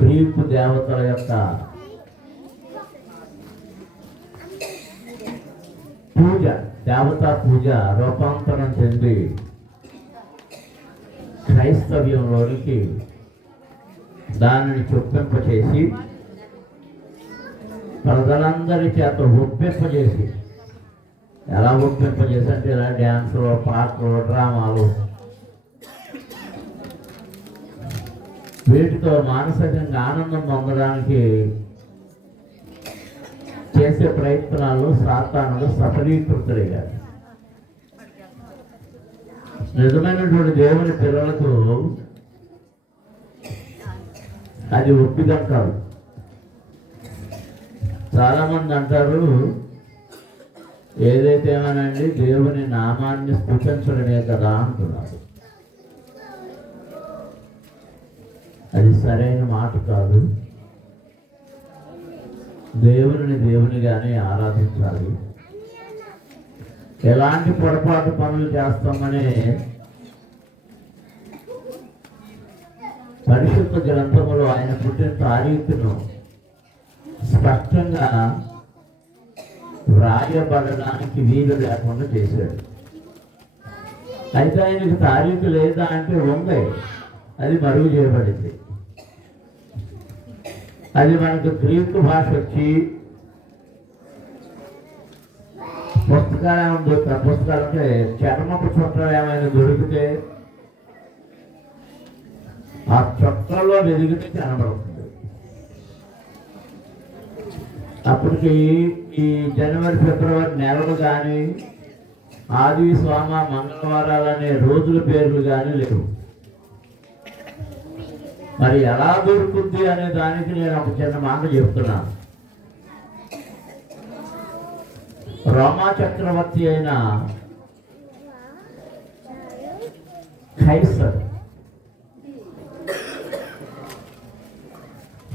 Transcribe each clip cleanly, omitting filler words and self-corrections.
Greek దేవతల యొక్క పూజ, దేవతా పూజ రూపాంతరం చెంది క్రైస్తవ్యంలోనికి దానిని చొప్పింపచేసి ప్రజలందరి చేత ఒప్పింపజేసి, ఎలా ఒప్పింపజేసి అంటే ఇలా డ్యాన్సులు, పాటలు, డ్రామాలు, వీటితో మానసికంగా ఆనందం పొందడానికి చేసే ప్రయత్నాలు సాతానుడు సఫలీకృతులయ్యారు. నిజమైనటువంటి దేవుని పిల్లలకు అది ఒప్పిదం కాదు. చాలామంది అంటారు, ఏదైతే ఏమనండి దేవుని నామాన్ని స్తుతించడమే కదా అంటున్నారు. అది సరైన మాట కాదు. దేవుని దేవునిగానే ఆరాధించాలి. ఎలాంటి పొరపాటు పనులు చేస్తామనే పరిశుద్ధ గ్రంథములో ఆయన పుట్టిన తారీఖును స్పష్టంగా వ్రాయబడడానికి వీలు లేకుండా చేశాడు. అయితే ఆయనకు తారీఖు లేదా అంటే ఉంది, అది మరుగు చేయబడింది. అది మనకు గ్రీకు భాష వచ్చి పుస్తకాలు ఏమైనా దొరుకుతాయి. పుస్తకాలు అంటే చర్మపు చుట్టలు ఏమైనా దొరికితే ఆ చుట్టలో వెలిగితే కనబడుతుంది. అప్పటికి ఈ జనవరి, ఫిబ్రవరి నెలలు కానీ, ఆది, సోమ, మంగళవారాలు అనే రోజుల పేర్లు కానీ లేవు. మరి ఎలా దొరుకుతుంది అనే దానికి నేను ఒక చిన్న మాట చెప్తున్నాను. రోమా చక్రవర్తి అయిన కైసర్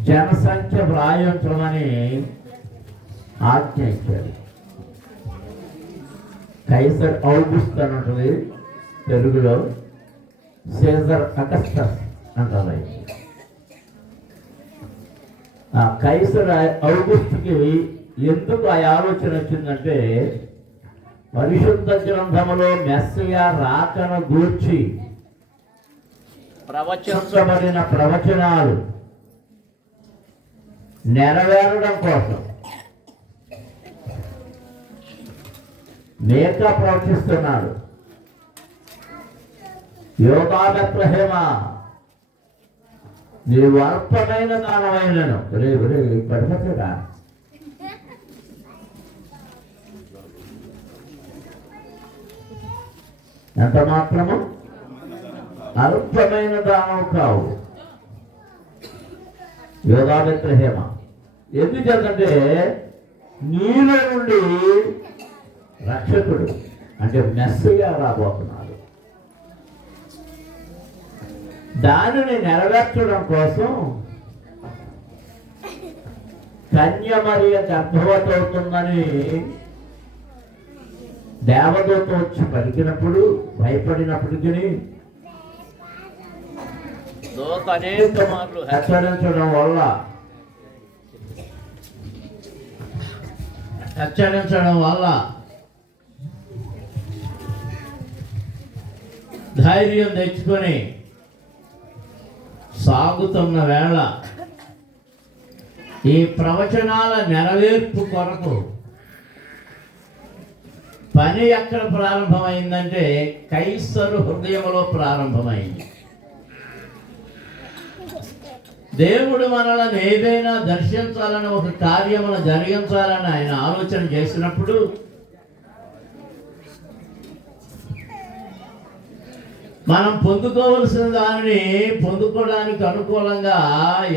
జనసంఖ్య వ్రాయించమని ఆజ్ఞ ఇచ్చాడు. కైసర్ ఔగుస్ట్ అని ఉంటుంది తెలుగులో, సీజర్ అగస్టస్ అంటారు. ఆ కైసర్ ఔగుస్టుకి ఎందుకు ఆ ఆలోచన వచ్చిందంటే, పరిశుద్ధ గ్రంథములో మెస్సయ రాకను గూర్చి ప్రవచించబడిన ప్రవచనాలు నెరవేరడం కోసం మేకా ప్రవచిస్తున్నాడు. యోగా బెత్లెహేమా, నీవు అల్పమైన దానమైనను. పడిపోతుందా? ఎంత మాత్రము అల్పమైన దానం కావు. యోగా బెత్లెహేమా ఎందుకంటే నీలో నుండి రక్షకుడు అంటే మెస్సయ్య రాబోతున్నాడు. దానిని నెరవేర్చడం కోసం కన్య మరియ గర్భవతి అవుతుందని దేవదూత వచ్చి పలికినప్పుడు భయపడినప్పటికీ దూత అనేక మార్లు హెచ్చరించడం వల్ల ధైర్యం తెచ్చుకొని సాగుతున్న వేళ ఈ ప్రవచనాల నెరవేర్పు కొరకు పని ఎక్కడ ప్రారంభమైందంటే కైసరు హృదయంలో ప్రారంభమైంది. దేవుడు మనలను ఏదైనా దర్శించాలని, ఒక కార్యమును జరిగించాలని ఆయన ఆలోచన చేసినప్పుడు మనం పొందుకోవలసిన దానిని పొందుకోవడానికి అనుకూలంగా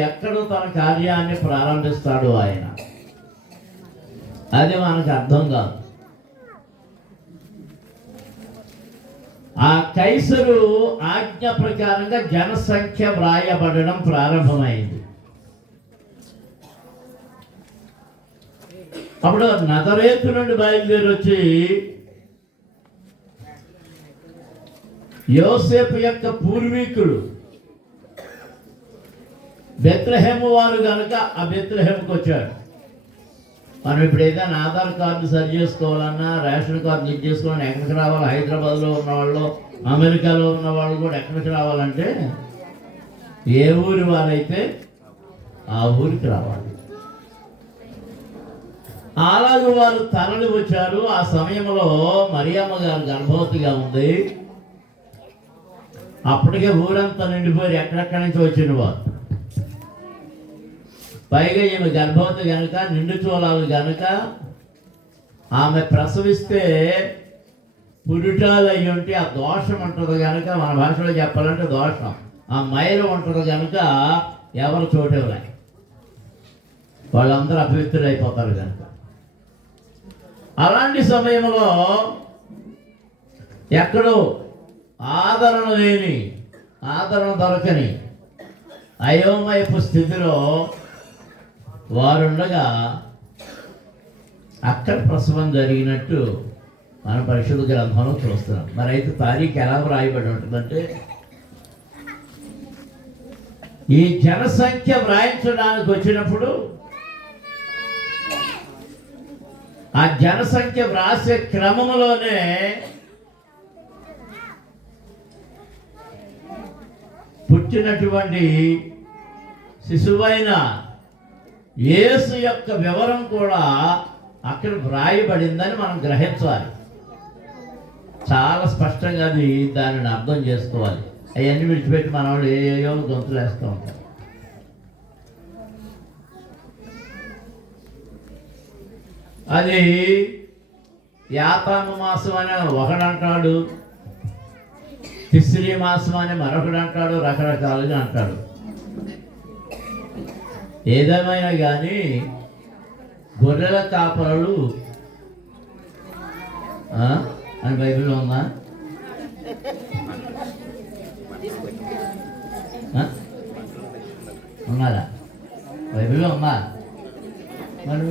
ఎక్కడో తన కార్యాన్ని ప్రారంభిస్తాడు ఆయన. అది మనకు అర్థం కాదు. ఆ కైసరు ఆజ్ఞ ప్రకారంగా జనసంఖ్య వ్రాయబడడం ప్రారంభమైంది. అప్పుడు నజరేతు నుండి బయలుదేరి వచ్చి యోసేపు యొక్క పూర్వీకుడు బెత్లెహేము వారు కనుక ఆ బెత్లెహేముకి వచ్చాడు. మనం ఇప్పుడు ఏదైనా ఆధార్ కార్డు సరి చేసుకోవాలన్నా, రేషన్ కార్డు లింక్ చేసుకోవాలన్నా ఎక్కడికి రావాలి? హైదరాబాద్లో ఉన్నవాళ్ళు, అమెరికాలో ఉన్న వాళ్ళు కూడా ఎక్కడికి రావాలంటే ఏ ఊరి వారైతే ఆ ఊరికి రావాలి. అలాగే వారు తరలి వచ్చారు. ఆ సమయంలో మరియమ్మ గారు గర్భవతిగా ఉంది. అప్పటికే ఊరంతా నిండిపోయి ఎక్కడెక్కడి నుంచి వచ్చిన వారు. పైగా ఈమె గర్భవతి కనుక, నిండు చూలాలు కనుక, ఆమె ప్రసవిస్తే పురిటాలు అయ్యి ఉంటే ఆ దోషం ఉంటుంది కనుక, మన భాషలో చెప్పాలంటే దోషం, ఆ మైలు ఉంటుంది కనుక ఎవరు చోటేవారు, వాళ్ళందరూ అపవిత్రులైపోతారు కనుక. అలాంటి సమయంలో ఎక్కడో ఆదరణ లేని, ఆదరణ దొరకని అయోమయపు స్థితిలో వారుండగా అక్కడ ప్రసవం జరిగినట్టు మన పరిశుద్ధ గ్రంథంలో చూస్తున్నాం. మరి అయితే తారీఖు ఎలా వ్రాయబడి ఉంటుందంటే, ఈ జనసంఖ్య వ్రాయించడానికి వచ్చినప్పుడు ఆ జనసంఖ్య వ్రాసే క్రమంలోనే పుట్టినటువంటి శిశువైన యేసు యొక్క వివరం కూడా అక్కడ వ్రాయబడిందని మనం గ్రహించాలి. చాలా స్పష్టంగా దానిని అర్థం చేసుకోవాలి. అవన్నీ విడిచిపెట్టి మన వాళ్ళు ఏయో గొంతులు వేస్తూ ఉంటారు. అది యాతాము మాసం అని ఒకడు అంటాడు, తిస్రీ మాసం అని మరొకడు అంటాడు, రకరకాలుగా అంటాడు. ఏదేమైనా కానీ గొర్రెల కాపరులు అని బైబిల్లో ఉందా? ఉన్నారా? బైబిల్లో ఉందా? మరి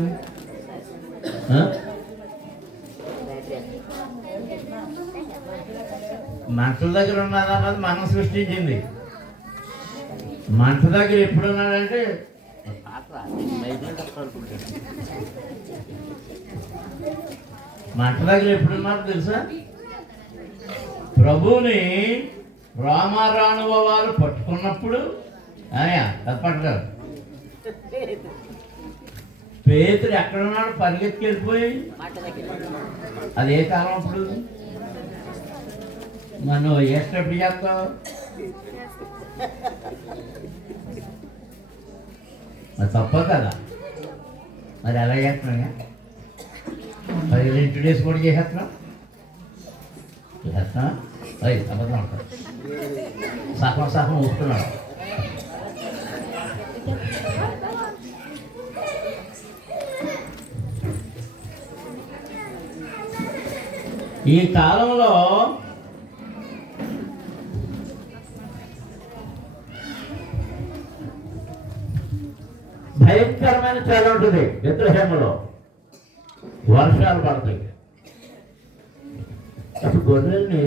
మంటల దగ్గర ఉన్నదా అన్నది మనం సృష్టించింది. మంట దగ్గర ఎప్పుడు ఉన్నాడంటే మంట దగ్గర ఎప్పుడున్నారు తెలుసా? ప్రభువుని రామారాణువ వారు పట్టుకున్నప్పుడు పట్టుకారు. పేతురు ఎక్కడున్నాడు? పరిగెత్తుకెళ్ళిపోయి. అదే కాలం అప్పుడు. మనం ఎప్పుడు చేస్తావు? అది తప్ప కదా. మరి ఎలా చేస్తున్నాగా? మరి ఇంట్రడ్యూస్ కూడా చేసేస్తున్నా అది అబద్ధం అంటారు. సగం సగం ఊపుతున్నాడు. ఈ కాలంలో భయంకరమైన చలి ఉంటుంది. బెత్లెహేములో వర్షాలు పడతాయి. అసలు గొర్రెల్ని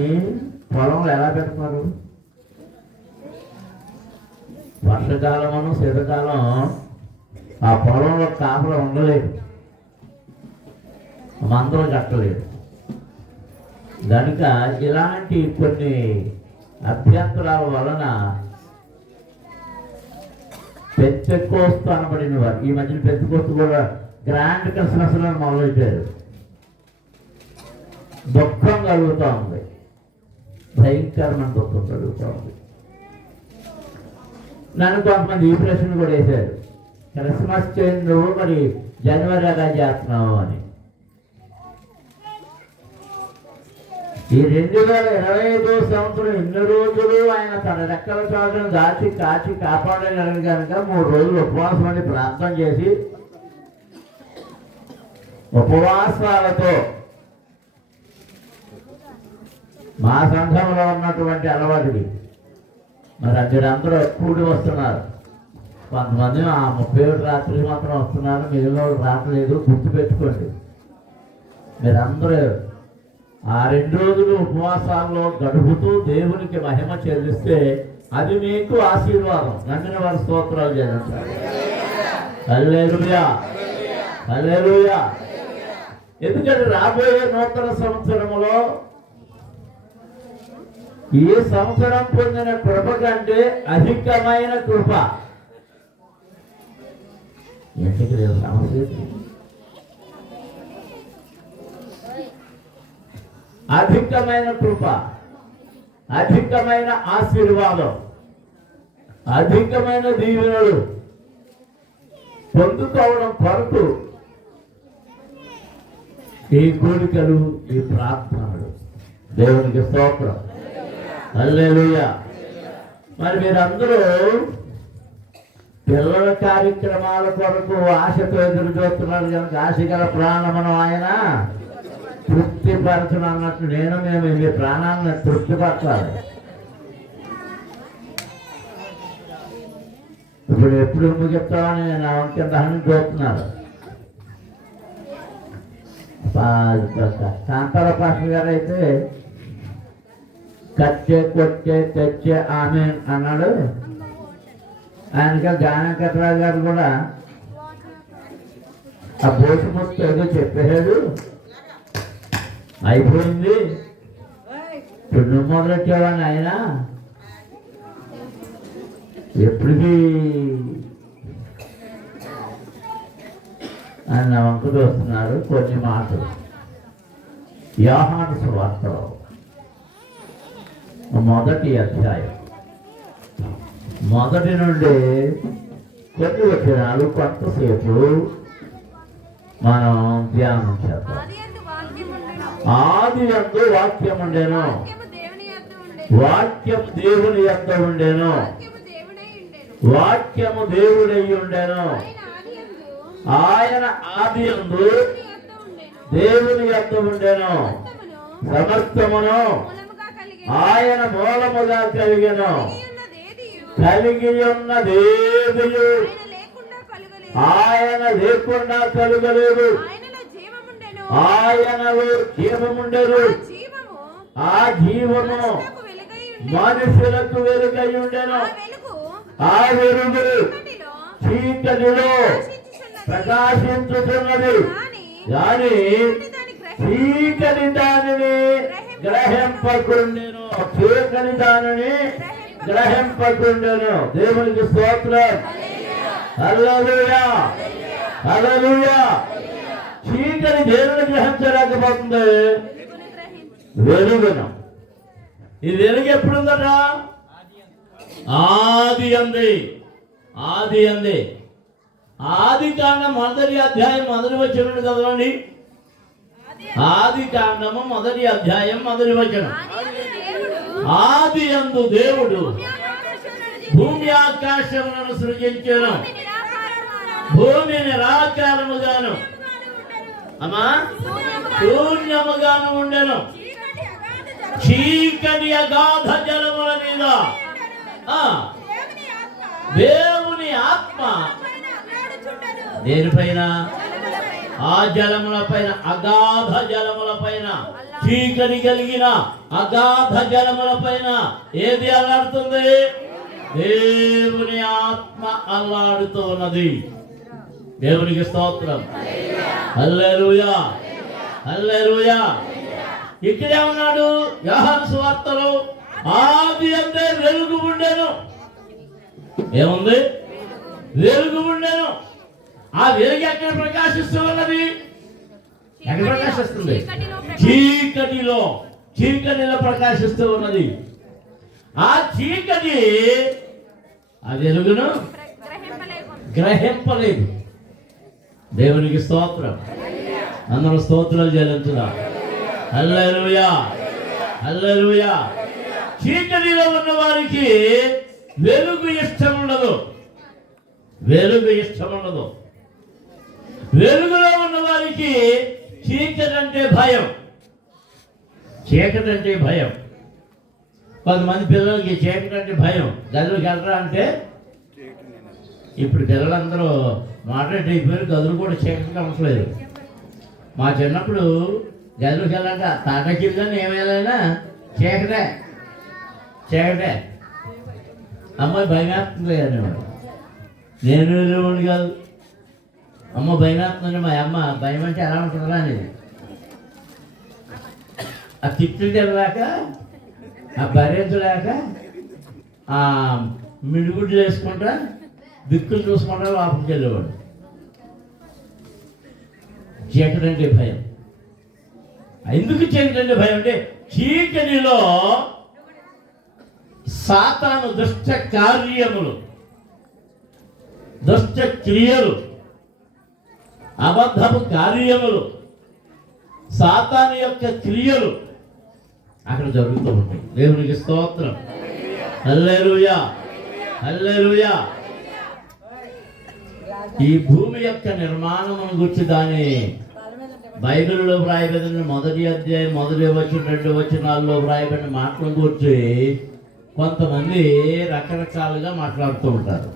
పొలంలో ఎలా పెడతారు? వర్షకాలమును శీతకాలం ఆ పొలంలో కాపలా ఉండలేదు, మందలు కట్టలేదు. కనుక ఇలాంటి కొన్ని అభ్యంతరాల వలన పెద్దకోస్తు అనబడిన వారు, ఈ మధ్యన పెద్దకోస్తు కూడా గ్రాండ్ కన్స్ట్రక్షన్ మొదలెట్టారు. దుఃఖం కలుగుతూ ఉంది, భయంకరమైన దుఃఖం కలుగుతూ ఉంది. నన్ను కొంతమంది ఈ ప్రశ్న కూడా వేశారు, క్రిస్మస్ చేంజ్ మరి జనవరి ఎలా చేస్తున్నావు అని. ఈ 2025 సంవత్సరం ఇన్ని రోజులు ఆయన తన రెక్కల చాటును దాచి కాచి కాపాడగలిగిన కనుక 3 రోజులు ఉపవాసం అని ప్రార్థన చేసి ఉపవాసాలతో మా సంఘంలో ఉన్నటువంటి అలవాటుది మరి అందరూ కూడి వస్తున్నారు. కొంతమంది ఆ 37 రాత్రి మాత్రం వస్తున్నారు, మిగిలిన వాళ్ళు రావట్లేదు. గుర్తుపెట్టుకోండి, మీరందరూ ఆ 2 రోజులు ఉపవాసాల్లో గడుపుతూ దేవునికి మహిమ చెల్లిస్తే అది మీకు ఆశీర్వాదం. నమ్మిన వారి స్తోత్రాలు చేయండి. హల్లెలూయా, హల్లెలూయా. ఎందుకంటే రాబోయే నూతన సంవత్సరములో ఈ సంవత్సరం పొందిన కృప కంటే అధికమైన కృప. ఎందుకు సమస్య? అధికమైన కృప, అధికమైన ఆశీర్వాదం, అధికమైన దీవెనలు పొందుకోవడం కొరకు ఈ కోరికలు, ఈ ప్రార్థనలు. దేవునికి స్తోత్రం. హల్లెలూయా. మరి మీరందరూ పిల్లల కార్యక్రమాల కొరకు ఆశతో ఎదురు చూస్తున్నారు కనుక ఆశ గల ప్రాణమును ఆయన తృప్తిపరచను అన్నట్టు మేము మీ ప్రాణాలను తృప్తిపరచాలి. ఇప్పుడు ఎప్పుడు ముగిస్తామని నా వంట దాన్ని చూస్తున్నారు. శాంతాల పాస్టర్ గారు అయితే కచ్చే కొచ్చే తెచ్చే ఆమె అన్నాడు. ఆయనగా జానకట్రావు గారు కూడా ఆ బోసు మొత్తం ఏదో చెప్పేశాడు, అయిపోయింది. ఇప్పుడు నువ్వు మొదలెట్టేవాడిని ఆయన ఎప్పటికీ ఆయన వంకులు వస్తున్నారు. కొన్ని మాటలు యోహాను సువార్తలో మొదటి అధ్యాయం మొదటి నుండి కొన్ని వచనాలు కొంతసేపు మనం ధ్యానం చేద్దాం. ఆది యందు వాక్యం ఉండెను, వాక్యం దేవుని యొద్ద ఉండెను, వాక్యము దేవుడై ఉండెను. ఆయన ఆది యందు దేవుని యొద్ద ఉండెను. సమస్తమును ఆయన మూలముగా కలిగెను. కలిగి ఉన్నదేదియు ఆయన లేకుండా కలుగలేదు. ఆయనలో జీవముండెను. ఆ జీవము మనుషులకు వెలుగై ఉండెను. ఆ వెలుగు చీకటిలో ప్రకాశించుతున్నది, కానీ చీకటి దానిని గ్రహింపకుండెను. చీకటి దానిని గ్రహింపకుండెను. దేవునికి స్తోత్రం. హల్లెలూయా, హల్లెలూయా. చీకటి దేవుని గ్రహించలేకపోతుంది, వెలుగును. ఈ వెలుగు ఎప్పుడుందట? ఆది అంది, ఆది అంది. ఆది కాండం మొదటి అధ్యాయం మొదటి వచనం చదవండి. ఆది కాండము మొదటి అధ్యాయం మొదటి వచనం. ఆది యందు దేవుడు భూమి ఆకాశములను సృజించెను. భూమి నిరాకారముగాను అమ్మా శూన్యముగాను ఉండెను. చీకటి అగాధ జలముల మీద దేవుని ఆత్మ దేనిపైన? ఆ జలముల పైన, అగాధ జలముల పైన, చీకటి కలిగిన అగాధ జలముల పైన ఏది అల్లాడుతుంది? దేవుని ఆత్మ అల్లాడుతూ ఉన్నది. దేవునికి స్తోత్రం. హల్లెలూయా, హల్లెలూయా. ఇక్కడే ఉన్నాడు యోహాను సువార్తలో, ఆది అందే వెలుగు ఉండెను. ఏముంది? వెలుగు ఉండెను. ఆ వెలుగు ఎక్కడ ప్రకాశిస్తూ ఉన్నది? ఎక్కడ ప్రకాశిస్తుంది? చీకటిలో, చీకటిలో ప్రకాశిస్తూ ఉన్నది. ఆ చీకటి ఆ వెలుగును గ్రహింపలేదు. దేవునికి స్తోత్రం. అందరూ స్తోత్రాలు చెల్లించుదాం. హల్లెలూయా, హల్లెలూయా. చీకటిలో ఉన్న వారికి వెలుగు ఇష్టం ఉండదు, వెలుగు ఇష్టం ఉండదు. వెలుగులో ఉన్న వారికి చీకటి అంటే భయం, చీకటి అంటే భయం. కొంతమంది పిల్లలకి చీకటి అంటే భయం. గదులకు వెళ్ళరా అంటే, ఇప్పుడు పిల్లలందరూ మోడరేట్ అయిపోయారు, గదులు కూడా చీకటిగా ఉండలేదు. మా చిన్నప్పుడు గదులకు వెళ్ళాక తాటాకిలు కానీ ఏమైనా చీకటే, చీకటే. అమ్మాయి భయమేస్తుంది అనేవాడు. నేను వెళ్ళేవాడు కాదు. అమ్మ భయమేస్తుందండి, మా అమ్మ భయం అంటే ఎలా ఉంటుందా అనేది. ఆ తిట్లు తినలేక, ఆ భరించలేక, ఆ మిడిగుడ్లు వేసుకుంటా దిక్కులు చూసుకుంటా లోపలికి వెళ్ళేవాడు. చీకటి అంటే భయం. ఎందుకు చీకటి అంటే భయం అంటే చీకటిలో సాతాను దుష్ట కార్యములు, దుష్ట క్రియలు, అబద్ధపు కార్యములు, సాతాను యొక్క క్రియలు అక్కడ జరుగుతూ ఉంటాయి. దేవునికి స్తోత్రం. హల్లెలూయా, హల్లెలూయా. ఈ భూమి యొక్క నిర్మాణం గురించి దాని బైబిల్లో వ్రాయబడిన మొదటి అధ్యాయం మొదటి వచ్చిన 2 వచనాల్లో వ్రాయబడిన మాటల గురించి కొంతమంది రకరకాలుగా మాట్లాడుతూ ఉంటారు.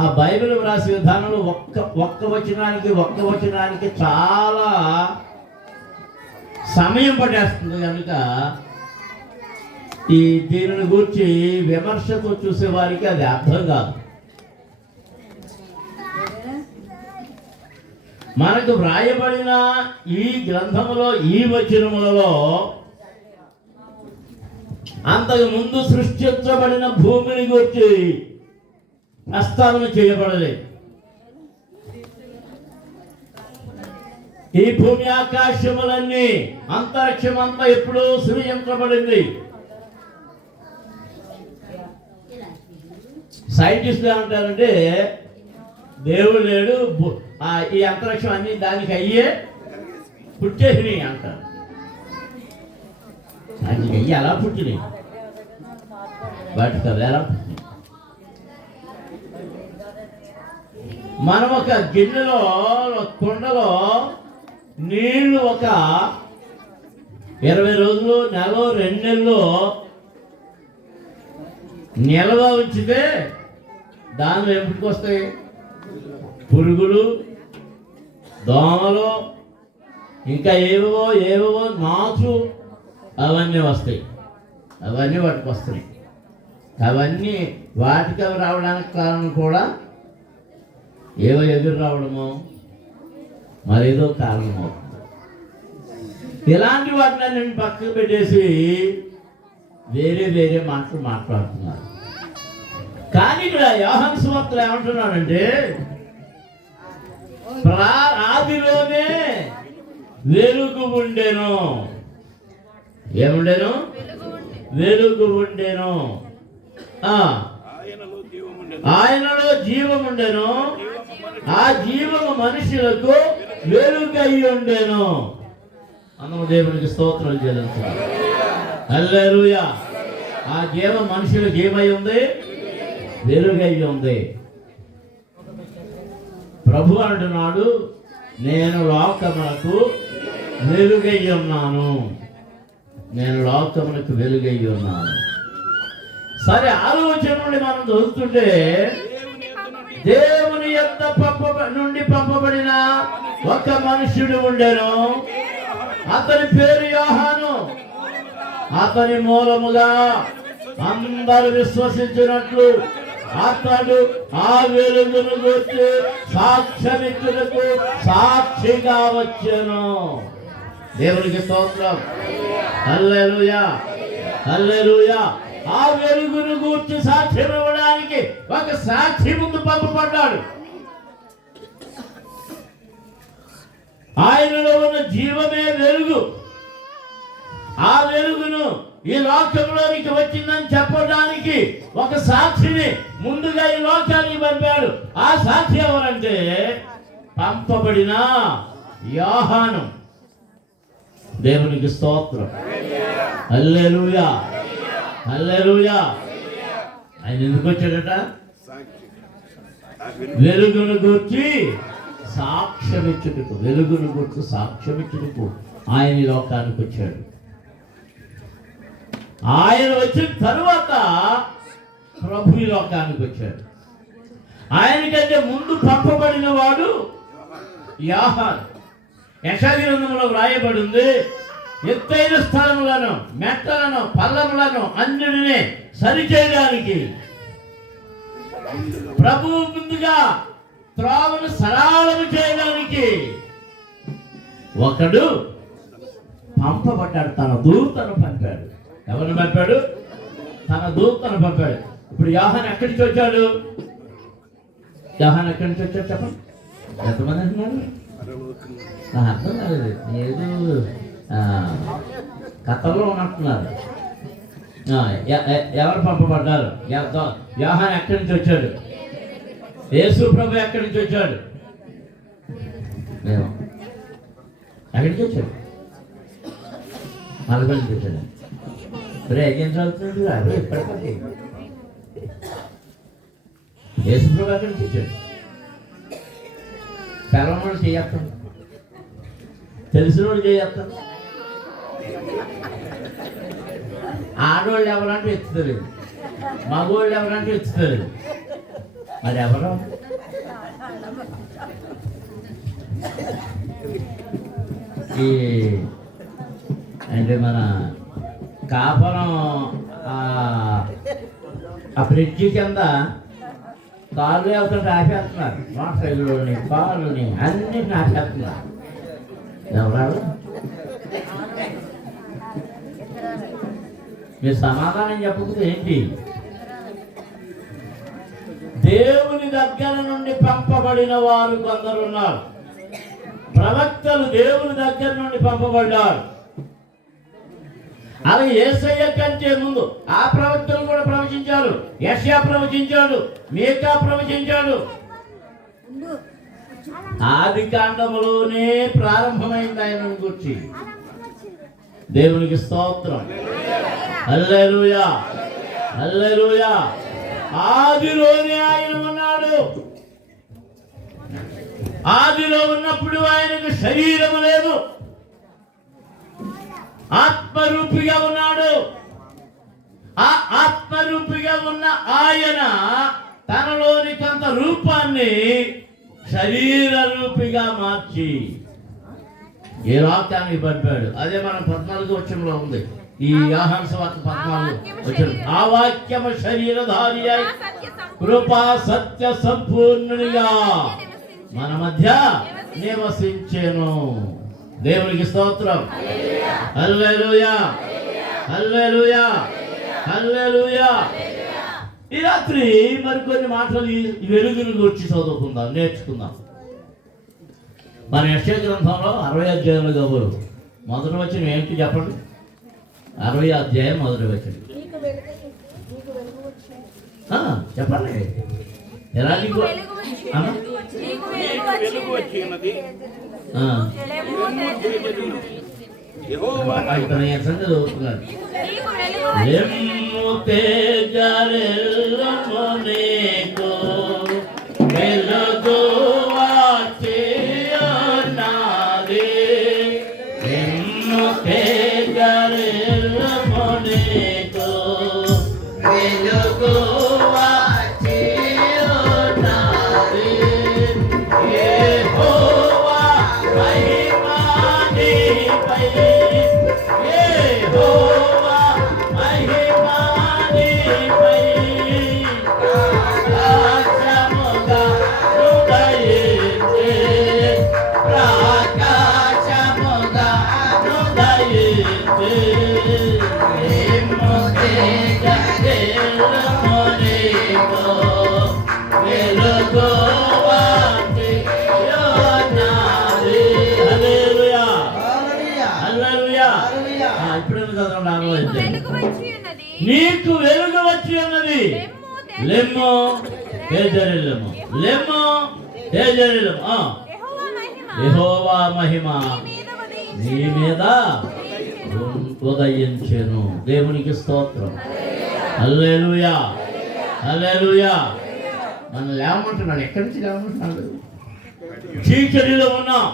ఆ బైబిల్ వ్రాసే విధానంలో ఒక్క వచనానికి చాలా సమయం పట్టేస్తుంది కనుక ఈ దీనిని గురించి విమర్శతో చూసే వారికి అది అర్థం కాదు. మనకు వ్రాయబడిన ఈ గ్రంథములో ఈ వచనములలో అంతకు ముందు సృష్టించబడిన భూమిని గురించి ప్రస్తావన చేయబడలేదు. ఈ భూమి ఆకాశములన్నీ, అంతరిక్షం అంతా ఎప్పుడూ సృజించబడింది. సైంటిస్టులు ఏమంటారంటే దేవుడు లేడు, ఈ అంతరిక్షం అన్ని దానికి అయ్యే పుట్టేసినాయి అంటారు. దానికి అయ్యి అలా పుట్టినాయి, వాటికి అవి ఎలా పుట్టినాయి. మనం ఒక గిన్నెలో, కుండలో నీళ్లు ఒక 20 రోజులు, నెల, 2 నెలలు నిల్వ ఉంచితే దానిలో ఎప్పటికి వస్తాయి? పురుగులు, దోమలు, ఇంకా ఏవేవో నాచు అవన్నీ వస్తాయి. అవన్నీ వాటికి వస్తున్నాయి. అవన్నీ వాటికి అవి రావడానికి కారణం కూడా ఏవో ఎదురు రావడమో మరేదో కారణం అవుతుంది. ఇలాంటి వాటిని నేను పక్కకు పెట్టేసి వేరే మాటలు మాట్లాడుతున్నారు. కానీ ఇక్కడ యోహాను సువార్తలో ఏమంటున్నాడంటే ఆదిలోనే వెలుగు ఉండెను. ఏముండెను? వెలుగు ఉండెను. ఆయనలో జీవముండెను, ఆ జీవము మనుషులకు వెలుగై ఉండెను. అన్నము దేవునికి స్తోత్రం చెల్లించాలి. హల్లెలూయా. ఆ జీవం మనుషులకు ఏమై ఉంది? వెలుగై ఉంది. ప్రభు అంటున్నాడు, నేను లోకములకు వెలుగై ఉన్నాను. నేను లోకములకు వెలుగై ఉన్నాను. సరే, ఆలోచన నుండి మనం చదువుతుంటే దేవుని యొక్క నుండి పంపబడిన ఒక మనుష్యుడు ఉండెను. అతని పేరు యోహాను. అతని మూలముగా అందరూ విశ్వసించినట్లు అతడు ఆ వెలుగును గురించి సాక్ష్యమిచ్చుటకు సాక్షిగా వచ్చెను. దేవునికి స్తోత్రం. హల్లెలూయా, హల్లెలూయా. ఆ వెలుగును గూర్చి సాక్ష్యం ఇవ్వడానికి ఒక సాక్షి ముందు పంపబడ్డాడు. ఆయనలో ఉన్న జీవమే వెలుగు. ఆ వెలుగును ఈ లోకంలోనికి వచ్చిందని చెప్పడానికి ఒక సాక్షిని ముందుగా ఈ లోకానికి పంపాడు. ఆ సాక్షి ఎవరంటే పంపబడిన యోహాను. దేవునికి స్తోత్రం. హల్లెలూయా, హల్లెలూయా. ఆయన ఎందుకు వచ్చాడట? వెలుగును గూర్చి సాక్ష్యమిచ్చుటకు, వెలుగును గూర్చి సాక్ష్యమిచ్చుటకు ఆయన ఈ లోకానికి వచ్చాడు. ఆయన వచ్చిన తరువాత ప్రభు ఈ లోకానికి వచ్చాడు. ఆయనకంటే ముందు పంపబడిన వాడు యోహాను. యెషయా గ్రంథంలో వ్రాయబడింది, ఎత్తైన స్థలములను, మెట్టలను, పల్లములను అన్నిటినీ సరిచేయడానికి ప్రభువు ముందుగా త్రోవను సరళము చేయడానికి ఒకడు పంపబడ్డాడు. తన దూతను పంపాడు. ఎవరిని పంపాడు? తన దూతను పంపాడు. ఇప్పుడు యోహాను ఎక్కడి నుంచి వచ్చాడు? యోహాను ఎక్కడి నుంచి వచ్చాడు చెప్పండి. ఎంతమంది అంటున్నారు? అర్థం కాలేదు. ఏదో కథల్లో ఉన్నట్టున్నారు. ఎవరు పంపబడ్డారు? యోహాను ఎక్కడి నుంచి వచ్చాడు? యేసు ప్రభు ఎక్కడి నుంచి వచ్చాడు? మేము ఎక్కడి నుంచి వచ్చాడు? నలభై నుంచి వచ్చాడు. ఏం చదువుతుంది? అదే ఇప్పటికీ యేసు ప్రభు ఎక్కడి నుంచి వచ్చాడు? తెలవనోడు చేయత్తాను, తెలిసినోడు చేయత్తాను. ఆడవాళ్ళు ఎవరంటే ఎత్తుతలేదు, మగవాళ్ళు ఎవరంటే ఎత్తుతలేదు. మరి ఎవరు? ఈ అంటే మన కాపురం ఆ బ్రిడ్జి కింద కాళ్ళు ఎవరితో ఆపేస్తున్నారు. మోటార్ సైకిల్ని, కాళ్ళని అన్నిటిని ఆపేస్తున్నారు. ఎవరు? మీరు సమాధానం చెప్పకపోతే ఏంటి? దేవుని దగ్గర నుండి పంపబడిన వారు కొందరు ఉన్నారు. ప్రవక్తలు దేవుని దగ్గర నుండి పంపబడ్డారు. అలా యేసయ్య కంటే ముందు ఆ ప్రవక్తలు కూడా ప్రవచించారు. యెషయా ప్రవచించాడు, మీకా ప్రవచించాడు. ఆది కాండములోనే ప్రారంభమైంది ఆయన గురించి. దేవునికి స్తోత్రం. హల్లెలూయా, హల్లెలూయా. ఆదిలోనే ఆయన ఉన్నాడు. ఆదిలో ఉన్నప్పుడు ఆయనకు శరీరము లేదు, ఆత్మరూపిగా ఉన్నాడు. ఆ ఆత్మరూపిగా ఉన్న ఆయన తనలోని కొంత రూపాన్ని శరీర రూపిగా మార్చి ఏ లోకానికి పంపాడు. అదే మనం 14వ వచనంలో ఉంది. ఈ యోహాను సువార్త 14వ వచనం. ఆ వాక్యము శరీరధారి అయి కృపా సత్య సంపూర్ణునిగా మన మధ్య నివసించెను. దేవునికి స్తోత్రం. హల్లెలూయా, హల్లెలూయా, హల్లెలూయా. ఈ రాత్రి మరికొన్ని మాటలు ఈ వెలుగును గురించి చదువుకుందాం, నేర్చుకుందాం. మన యెషయా గ్రంథంలో 60 అధ్యాయంలో గౌరవం మొదటి వచనం ఏంటి చెప్పండి? 60 అధ్యాయం మొదటి వచనం చెప్పండి. ఎలా నీకు నీకు వెలుగు వచ్చి ఉన్నది. లెమ్మో తేజరిల్లము, లెమ్మో తేజరిల్లము. యెహోవా మహిమ నీ మీద ఉదయించెను. దేవునికి స్తోత్రం. హల్లెలూయా, హల్లెలూయా. మనం లేవమంటున్నాడు. ఎక్కడి నుంచి లేవమంటున్నాడు? చీకటిలో ఉన్నాం,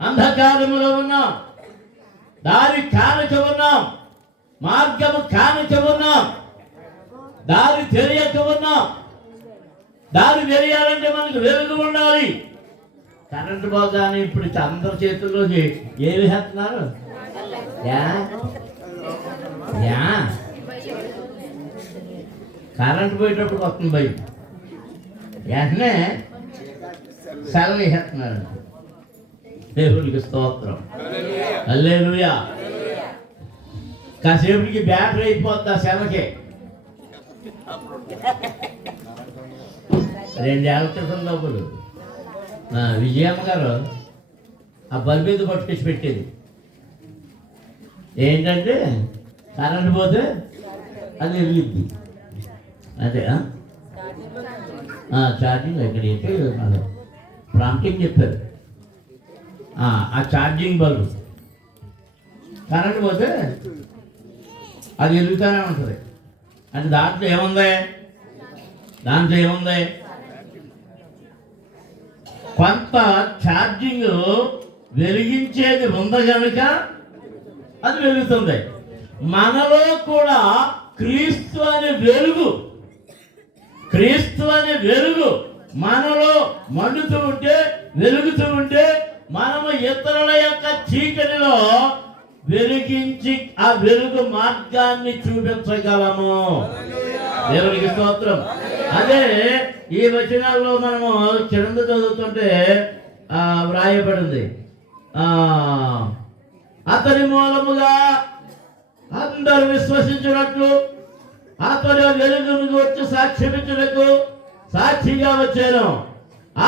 అంధకారములో ఉన్నాం, దారి కానక ఉన్నాం, మార్గము కానక ఉన్నాం, దారి తెలియక ఉన్నాం. దారి తెలియాలంటే మనకు వెలుగు ఉండాలి. కరెంటు పోగానే ఇప్పుడు అందరి చేతుల్లోకి ఏమి వేస్తున్నారు? కరెంటు పోయేటప్పుడు వస్తుంది భయం, వెంటనే సెలవు వేసేస్తున్నారు. దేవునికి స్తోత్రం, హల్లెలూయా. కాసేపటికి బ్యాటరీ అయిపోద్ది ఆ సెలవుకే. 2 ఏళ్ల క్రితం డబ్బులు విజయమ్మ గారు ఆ బల్బు మీద పట్టుకొచ్చి పెట్టేది. ఏంటంటే కరెంట్ పోతే అది వెలిగిద్ది. అదే ఛార్జింగ్ ఎక్కడ ఏంటి ప్రాంప్టింగ్ చెప్పారు. ఆ ఛార్జింగ్ బల్బు కరెంట్ పోతే అది వెలుగుతూనే ఉంటుంది. అంటే దాంట్లో ఏముంది? కొంత ఛార్జింగ్ వెలిగించేది ఉంది కనుక అది వెలుగుతుంది. మనలో కూడా క్రీస్తు అనే వెలుగు మనలో మండుతూ ఉంటే, వెలుగుతూ ఉంటే, మనము ఇతరుల యొక్క చీకటిలో వెలిగించి ఆ వెలుగు మార్గాన్ని చూపించగలము. దేవునికి స్తోత్రం. అదే ఈ వచనాల్లో మనము కింద చదువుతుంటే వ్రాయబడింది, అతని మూలముగా అందరూ విశ్వసించినట్లు అతడు వెలుగును వచ్చి సాక్ష్యమించుటకు సాక్షిగా వచ్చాను.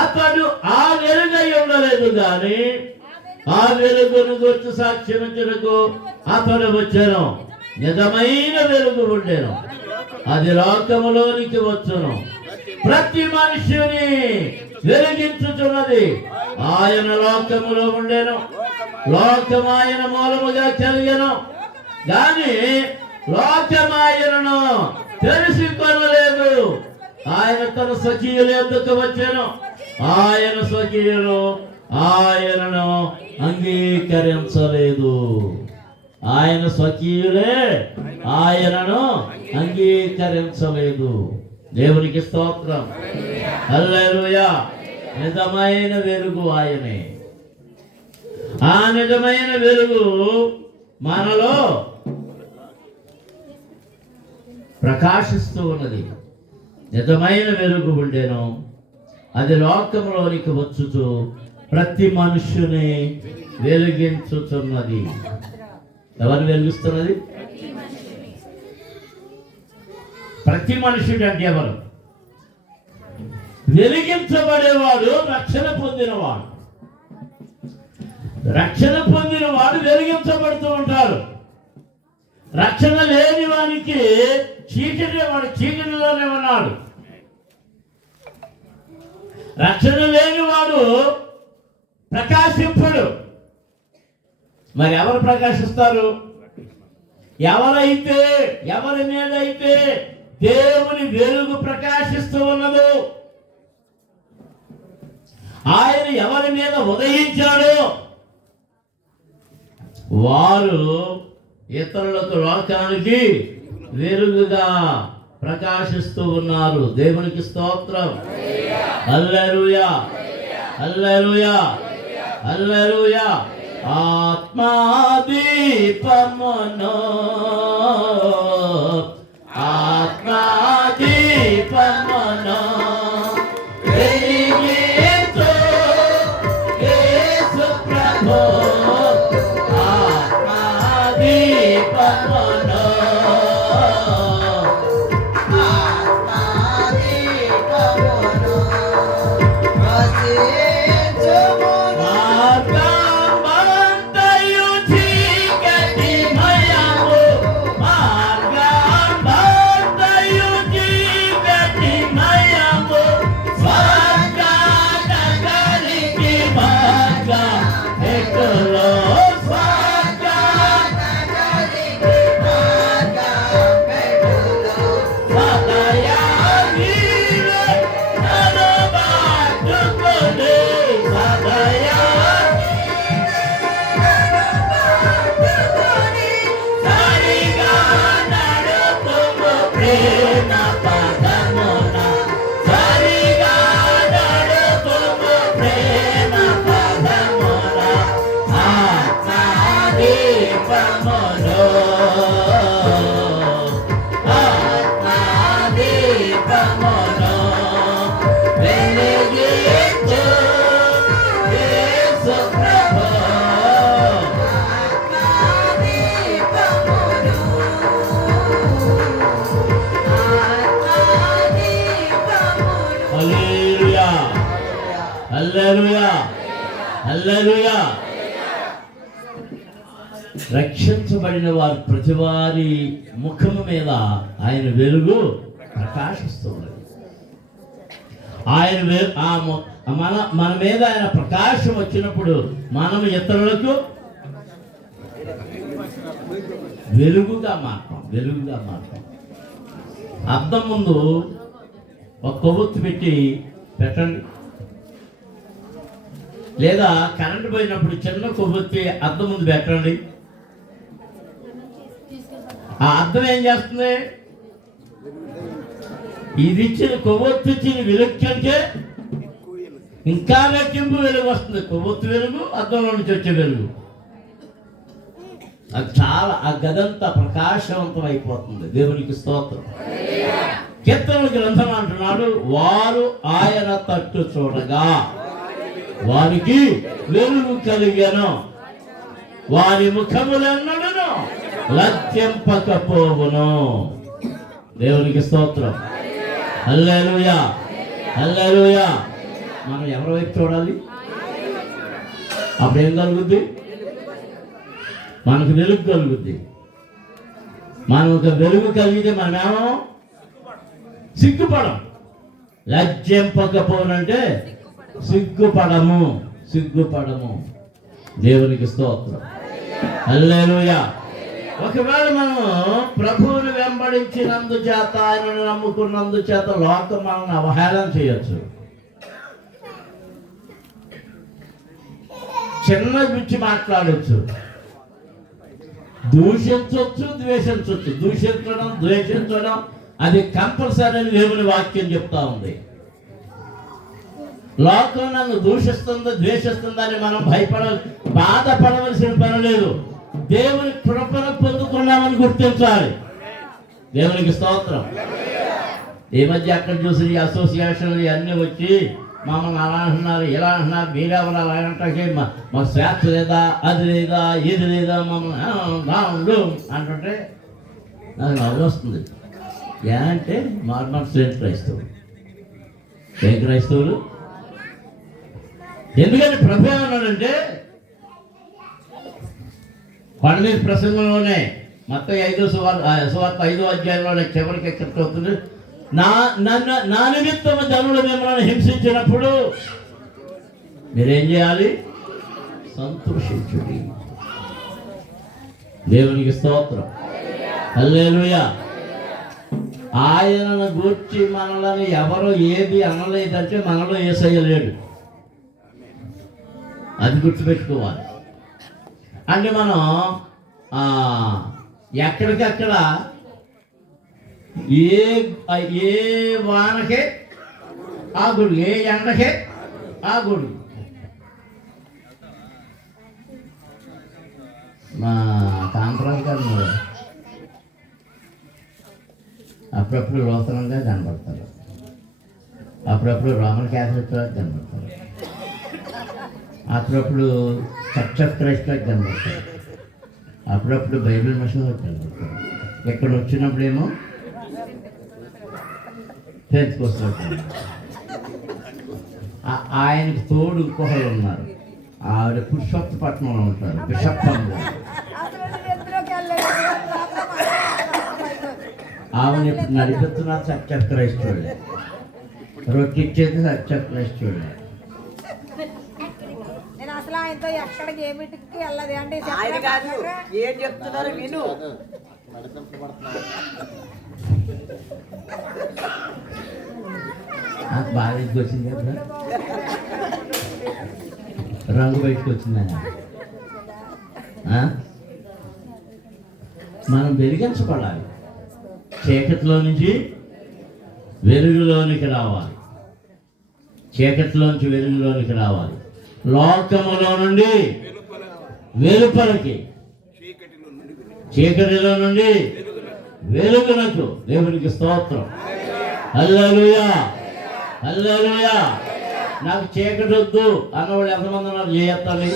అతడు ఆ వెలుగై ఉండలేదు కానీ ఆ వెలుగును వచ్చి సాక్ష్యమించుటకు అతడు వచ్చాను. నిజమైన వెలుగు ఉండేను, అది లోకములోనికి వచ్చును, ప్రతి మనుష్యుని వెలిగించుచున్నది. ఆయన లోకములో ఉండేను, లోకము ఆయన మూలముగా కలిగెను, కానీ లోకమాయనను తెలుసుకొనలేదు. ఆయన తన స్వకీయుల యొద్దకు వచ్చెను, ఆయన స్వకీయులు ఆయనను అంగీకరించలేదు. ఆయన స్వకీయులే ఆయనను అంగీకరించలేదు. దేవునికి స్తోత్రం, హల్లెలూయా. నిజమైన వెలుగు ఆయనే. ఆ నిజమైన వెలుగు మనలో ప్రకాశిస్తూ ఉన్నది. నిజమైన వెలుగు ఉండేను, అది లోకంలోనికి వచ్చుచు ప్రతి మనుష్యుని వెలిగించుచున్నది. ఎవరు వెలిగిస్తున్నది? ప్రతి మనుషుడు. అంటే ఎవరు? వెలిగించబడేవాడు రక్షణ పొందినవాడు. రక్షణ పొందినవాడు వెలిగించబడుతూ ఉంటారు. రక్షణ లేని వానికి చీకటిలోనే ఉన్నాడు. రక్షణ లేని వాడు ప్రకాశింపడు. మరి ఎవరు ప్రకాశిస్తారు? ఎవరి మీద అయితే దేవుని వెలుగు ప్రకాశిస్తూ ఉన్నదో, ఆయన ఎవరి మీద ఉదయించాడో వారు ఇతరులకు, లోకానికి వెలుగుగా ప్రకాశిస్తూ ఉన్నారు. దేవునికి స్తోత్రం, హల్లెలూయా, హల్లెలూయా, హల్లెలూయా. ఆత్మాదీపమును, ఆత్మాదీపమును వెలిగించు యేసు ప్రభు, ఆత్మాదీపమును, ఆత్మాదీపమును Sunday. వెలిగించు యేసు ప్రభు. హల్లెలూయా హల్లెలూయా హల్లెలూయా. రక్షించబడిన వారు ప్రతి వారి ముఖము మీద ఆయన వెలుగు ప్రకాశిస్తున్నది. ఆయన మన మీద ఆయన ప్రకాశం వచ్చినప్పుడు మనం ఇతరులకు వెలుగుగా మారుతాం. అద్దం ముందు ఒక కొవ్వొత్తు పెట్టండి, లేదా కరెంటు పోయినప్పుడు చిన్న కొవ్వొత్తి అద్దం ముందు పెట్టండి. ఆ అద్దం ఏం చేస్తుంది? ఇది ఇచ్చిన కొవ్వొత్తు ఇచ్చిన వెలుగు కంటే ఇంకా రెట్టింపు వెలుగు వస్తుంది. కొవ్వొత్తు వెలుగు, అద్దంలో నుంచి వచ్చే వెలుగు, అది చాలా ఆ గదంతా ప్రకాశవంతం అయిపోతుంది. దేవునికి స్తోత్రం. కీర్తనల గ్రంథం అంటున్నాడు, వారు ఆయన తట్టు చూడగా వారికి వెలుగు కలిగెను, వారి ముఖములెన్నడను లజ్జింపకపోవును. దేవునికి స్తోత్రం. హల్లెలూయా హల్లెలూయా. మనం ఎవరి వైపు చూడాలి? అప్పుడు ఏం కలుగుద్ది? మనకు వెలుగు కలుగుద్ది. మనకు వెలుగు కలిగితే మనమేమో సిగ్గుపడం. లజ్జింపకపోనంటే సిగ్గుపడము. దేవునికి స్తోత్రం. హల్లెలూయా. ఒకవేళ మనం ప్రభువుని వెంబడించినందు చేత, ఆయనను నమ్ముకున్నందు చేత లోకం మనల్ని అవహేళన చేయొచ్చు, చిన్న గురించి మాట్లాడచ్చు, దూషించవచ్చు, ద్వేషించవచ్చు. ద్వేషించడం అది కంపల్సరీ అని దేవుని వాక్యం చెప్తా ఉంది. లోకం నన్ను దూషిస్తుందో ద్వేషిస్తుందని మనం బాధపడవలసిన పని లేదు. దేవుని కృపను పొందుకున్నామని గుర్తించాలి. దేవునికి స్తోత్రం. ఈ మధ్య అక్కడ చూసి ఈ అసోసియేషన్లు ఇవన్నీ వచ్చి మమ్మల్ని అలా అంటున్నారు, ఇలా అంటున్నారు, మీరెవరు అలా అంటే మాకు స్వేచ్ఛ లేదా, అది లేదా, ఇది లేదా, మమ్మల్ని అంటుంటే నాకు నవ్వు వస్తుంది. అంటే మార్మల్స్ క్రైస్తవులు. ఏ క్రైస్తవులు? ఎందుకంటే ప్రభు ఏమన్నాడంటే కొండ మీద ప్రసంగంలోనే మత్తయి 5వ సువార్త 5వ అధ్యాయంలోనే చివరికి ఎక్కడికి నా నిమిత్తము జనులు మిమ్మల్ని హింసించినప్పుడు మీరేం చేయాలి? సంతోషించుడి. దేవునికి స్తోత్రం. హల్లెలూయా. ఆయనను గూర్చి మనల్ని ఎవరు ఏది అనలేదంటే మనలో యేసయ్య లేడు. అది గుర్తుపెట్టుకోవాలి. అంటే మనం ఎక్కడికక్కడ ఏ వానకే ఆ గుడి, ఏ ఎండకే ఆ గుడి. మా కాంతరాజు గారు అప్పుడప్పుడు లోతనంగా కనబడతారు, అప్పుడప్పుడు రోమన్ క్యాథలిక్గా కనబడతారు, అప్పుడప్పుడు చర్చ్ ఆఫ్ క్రైస్ట్గా కనబడతారు, అప్పుడప్పుడు బైబిల్ మిషన్లో కనబడతారు. ఇక్కడ వచ్చినప్పుడేమో పెంచుకొస్తారు. ఆయనకు తోడు ఇంకొకరు ఉన్నారు, ఆవిడ పురుషోత్తపట్నంలో ఉంటారు, బిషప్పంలో. ఆమెను ఇప్పుడు నడిపిస్తున్నారు చర్చ్ ఆఫ్ క్రైస్ట్ వాళ్ళే, రొట్టె ఇచ్చేది చర్చ్ ఆఫ్ క్రైస్ట్ వాళ్ళే. అసలు ఆయనతో ఎక్కడికి ఏమిటికి వెళ్ళదు అంటే ఏం చెప్తున్నారు విను. బాగా ఇంటికి వచ్చింది కదా, రంగు బయటకు వచ్చిందా? మనం వెలిగించబడాలి, చీకటిలో నుంచి వెలుగులోనికి రావాలి, చీకటిలోంచి వెలుగులోనికి రావాలి, లోకములో నుండి వెలుపలకి, చీకటిలో నుండి వెలుగునకు. దేవునికి స్తోత్రం. హల్లెలూయా హల్లెలూయా. నాకు చీకటి వద్దు అన్నవాళ్ళు ఎంతమంది ఉన్నారు? చేయొద్దండి.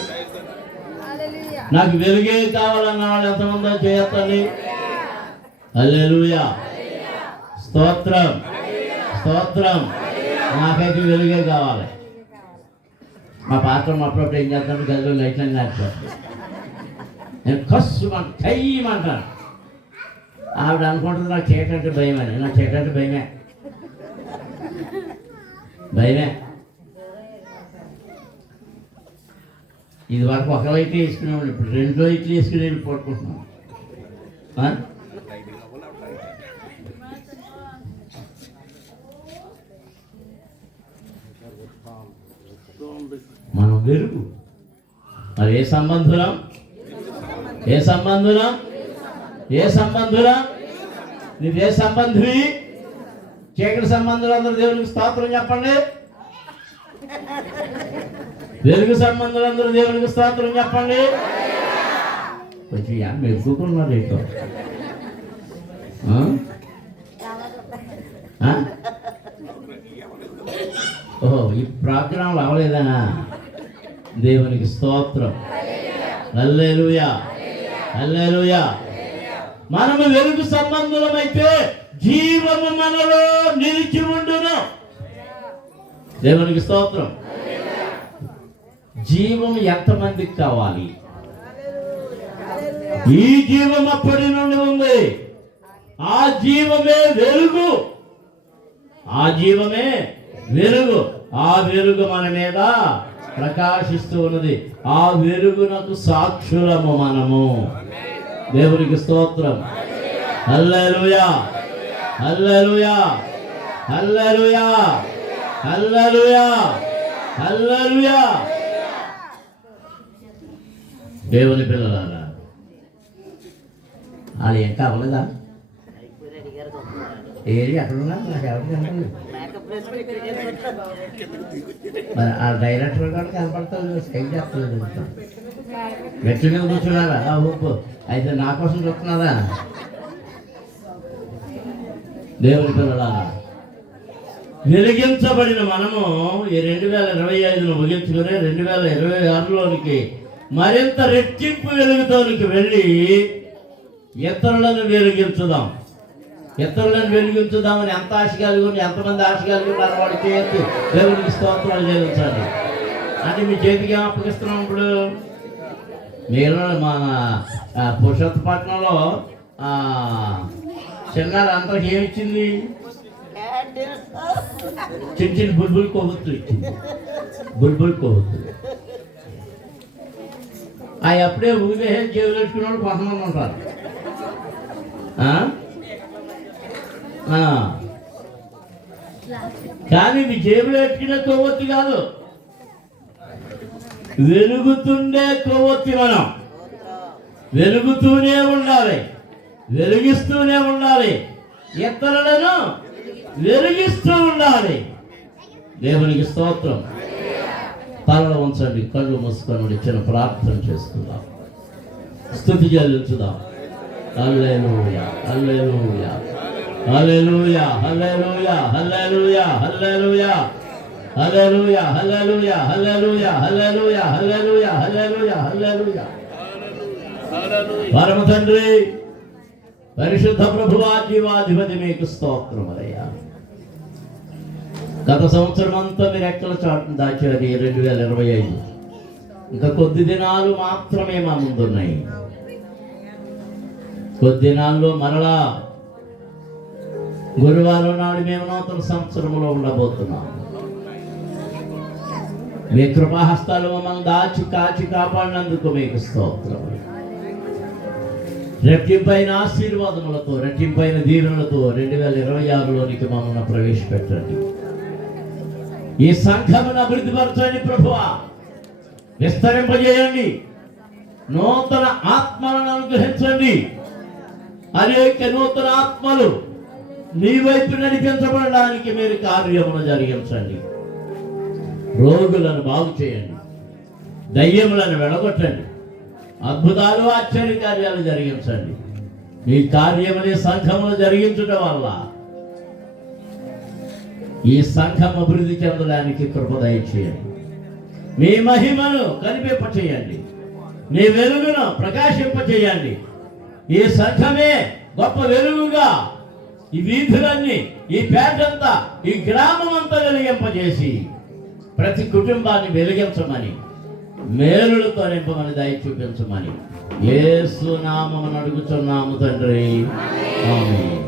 హల్లెలూయా. నాకు వెలుగే కావాలన్న వాళ్ళు ఎంతమంది చేయొద్దండి. హల్లెలూయా. స్తోత్రం, స్తోత్రం. నాకైతే వెలుగే కావాలి. మా పాత్ర అప్పుడప్పుడు ఏం చేస్తాను, గదిలో లైట్లన్నీ ఆడిపోతాను. నేను కస్సు కయ్యమంటాను. ఆవిడ అనుకుంటుంది నాకు చీకటి అంటే భయం అని. నాకు చీకటి అంటే భయమే, భయమే. ఇది వరకు ఒక లైట్ వేసుకునేవాళ్ళు, ఇప్పుడు 2 లైట్లు వేసుకుని వెళ్ళి పడుకుంటున్నాం. మనం వెలుగు. మరి ఏ సంబంధులం? ఏ సంబంధులం? ఏ సంబంధులం? నువ్వే సంబంధివి? చీకటి సంబంధులు అందరూ దేవునికి స్తోత్రం చెప్పండి. వెలుగు సంబంధులు అందరూ దేవునికి స్తోత్రం చెప్పండి. కొంచెం మెరుగుకున్నారు ఏంటో. ఓహో, ఈ ప్రోగ్రాంలు అవ్వలేదనా? దేవునికి స్తోత్రం. హల్లెలూయా, హల్లెలూయా. మనము వెలుగు సంబంధులమైతే జీవము మనలో నిలిచి ఉండును. దేవునికి స్తోత్రం. జీవం ఎంతమందికి కావాలి? ఈ జీవం అప్పటి నుండి ఉంది. ఆ జీవమే వెలుగు, ఆ జీవమే వెలుగు. ఆ వెలుగు మన మీద ప్రకాశిస్తూ ఉన్నది. ఆ వెలుగునకు సాక్షులము మనము. దేవునికి స్తోత్రం. హల్లెలూయా, హల్లెలూయా, హల్లెలూయా, హల్లెలూయా, హల్లెలూయా. దేవుని పిల్లలారా, అది ఇంకా అవ్వలేదా? ఏది అక్కడున్నా నాకు ఎవరు కనపడలేదు. మరి ఆ డైరెక్టర్ కూడా కనపడతాడు, ఏం చేస్తలేదు. మెట్ల మీద కూర్చున్నారా? ఊపు అయితే నా కోసం చూస్తున్నారా? దేవుని పిల్లలారా, వెలిగించబడిన మనము ఈ 2025ను ముగించుకుని 2026లోనికి మరింత రెట్టింపు వెలుగుతోనికి వెళ్ళి ఇతరులను వెలిగించుదాం. ఇతరులను వెలిగించుదామని ఎంత ఆశ కలిగి, ఎంతమంది ఆశ కలిగి ఉన్నారు వాడు చేయొచ్చు. దేవునికి స్తోత్రాలు చెల్లించండి. అంటే మీ చేతికి ఏం అప్పగిస్తున్నాం? ఇప్పుడు మీరు మన పురుషోత్తపట్నంలో చిన్నారు అందరికి ఏమి ఇచ్చింది? చిన్న చిన్న బుల్బుల్ కొవ్వొత్తులు ఇచ్చింది. బుల్బుల్ కొవ్వొత్తులు అవి అప్పుడే ఊదే జేబులు పెట్టుకున్న వాళ్ళు కొంతమంది ఉంటారు. కానీ ఇవి జేబులు పెట్టుకునే కొవ్వొత్తి కాదు, వెలుగుతుండే కొవ్వొత్తి. మనం వెలుగుతూనే ఉండాలి, వెలిగిస్తూనే ఉండాలి, ఇతరులను వెలిగిస్తూ ఉండాలి. దేవునికి స్తోత్రం. తలలో ఉంచండి, కళ్ళు మూసుకొని చిన్న ప్రార్థన చేసుకుందాం, స్తుతి చెల్లించుదాం. హల్లెలూయా, హల్లెలూయా, హల్లెలూయా, హల్లెలూయా, హల్లెలూయా, హల్లెలూయా, హల్లెలూయా, హల్లెలూయా, హల్లెలూయా, హల్లెలూయా, హల్లెలూయా, హల్లెలూయా, హల్లెలూయా. పరమ తండ్రి, పరిశుద్ధ ప్రభువా, జీవాధిపతి మీకు స్తోత్రములయ్యా. గత సంవత్సరం అంతా మీరు ఎక్కల చాటును దాచారు. 2025 ఇంకా కొద్ది దినాలు మాత్రమే మా ముందున్నాయి. కొద్ది దినాల్లో మరలా గురువారం నాడు మేము నూతన సంవత్సరంలో ఉండబోతున్నాం. మీ కృపాహస్తాలు మమ్మల్ని దాచి కాచి కాపాడినందుకు మీకు స్తోత్రం. రెట్టింపైన ఆశీర్వాదములతో, రెట్టింపైన దీవెనలతో 2026లోనికి మమ్మల్ని ప్రవేశపెట్టండి. ఈ సంఘమును అభివృద్ధిపరచండి ప్రభువా, విస్తరింపజేయండి. నూతన ఆత్మలను అనుగ్రహించండి. అనేక నూతన ఆత్మలు నీ వైపు నడిపించబడడానికి మీరు కార్యమును జరిగించండి. రోగులను బాగు చేయండి, దయ్యములను వెడగొట్టండి, అద్భుతాలు ఆశ్చర్య కార్యాలు జరిగించండి. మీ కార్యముని సంఘమును జరిగించడం వల్ల ఈ సంఘం అభివృద్ధి చెందడానికి కృప దయచేయండి. మీ మహిమను కనిపింపచేయండి. మీ వెలుగును ప్రకాశింపచేయండి. ఈ సంఘమే గొప్ప వెలుగుగా ఈ వీధులన్నీ, ఈ పేటంతా, ఈ గ్రామం అంతా వెలిగింపజేసి ప్రతి కుటుంబాన్ని వెలిగించమని, మేలులతో నింపమని దయ చూపించమని యేసు నామమున అడుగుచున్నాము తండ్రి. ఆమేన్.